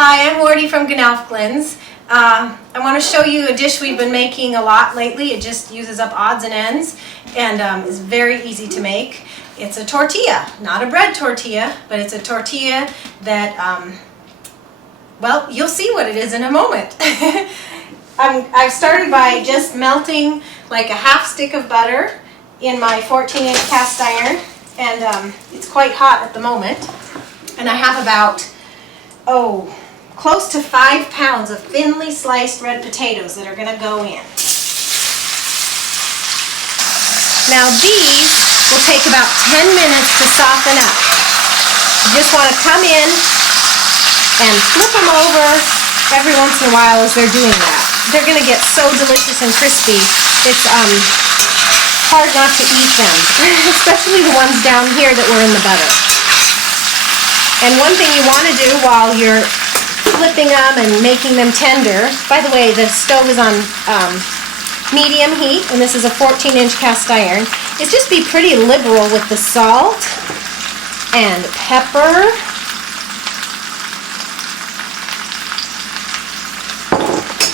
Hi, I'm Morty from GNOWFGLINS. I want to show you a dish we've been making a lot lately. It just uses up odds and ends and is very easy to make. It's a tortilla, not a bread tortilla, but it's a tortilla that, well, you'll see what it is in a moment. I've started by just melting like a half stick of butter in my 14-inch cast iron, and it's quite hot at the moment. And I have about, close to 5 pounds of thinly sliced red potatoes that are going to go in. Now these will take about 10 minutes to soften up. You just want to come in and flip them over every once in a while as they're doing that. They're going to get so delicious and crispy, it's hard not to eat them, especially the ones down here that were in the butter. And one thing you want to do while you're flipping them and making them tender, by the way, the stove is on medium heat, and this is a 14-inch cast iron, is just be pretty liberal with the salt and pepper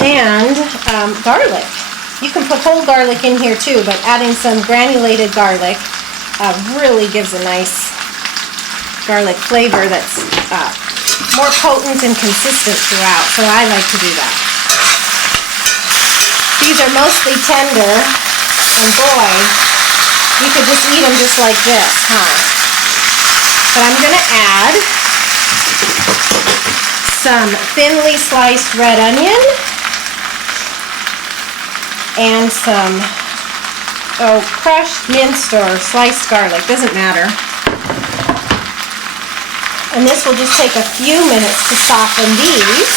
and garlic. You can put whole garlic in here too, but adding some granulated garlic really gives a nice garlic flavor that's more potent and consistent throughout, so I like to do that. These are mostly tender, and boy, you could just eat them just like this, huh? But I'm going to add some thinly sliced red onion and some crushed, minced, or sliced garlic, doesn't matter. And this will just take a few minutes to soften these.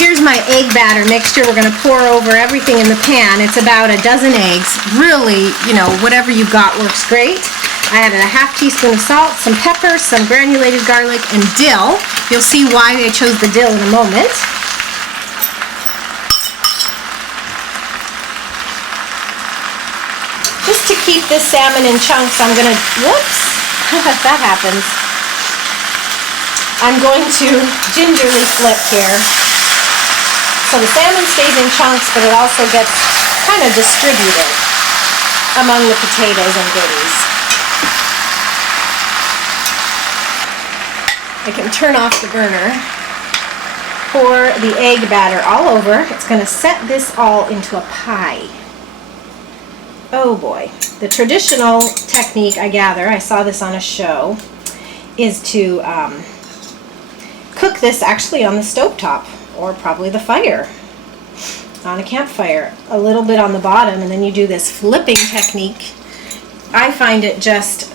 Here's my egg batter mixture we're going to pour over everything in the pan. It's about a dozen eggs. Really, whatever you got works great. I added a half teaspoon of salt, some pepper, some granulated garlic, and dill. You'll see why I chose the dill in a moment. Just to keep this salmon in chunks, I'm going to, whoops, that happens. I'm going to gingerly flip here. So the salmon stays in chunks, but it also gets kind of distributed among the potatoes and goodies. I can turn off the burner, pour the egg batter all over. It's going to set this all into a pie. Oh boy. The traditional technique, I gather, I saw this on a show, is to cook this actually on the stovetop, or probably the fire, on a campfire, a little bit on the bottom, and then you do this flipping technique. I find it just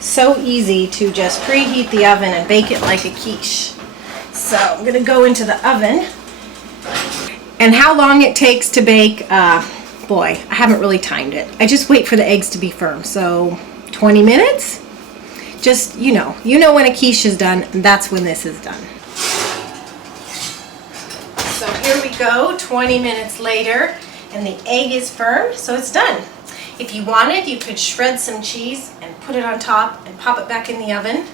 so easy to just preheat the oven and bake it like a quiche. So I'm going to go into the oven, and how long it takes to bake, boy, I haven't really timed it. I just wait for the eggs to be firm. So 20 minutes? Just, you know when a quiche is done, and that's when this is done. So here we go, 20 minutes later, and the egg is firm, so it's done. If you wanted, you could shred some cheese and put it on top and pop it back in the oven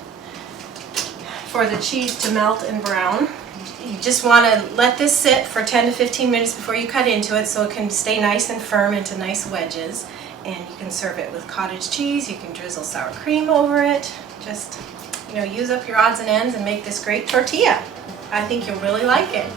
for the cheese to melt and brown. You just want to let this sit for 10 to 15 minutes before you cut into it so it can stay nice and firm into nice wedges. And you can serve it with cottage cheese. You can drizzle sour cream over it. Just, use up your odds and ends and make this great tortilla. I think you'll really like it.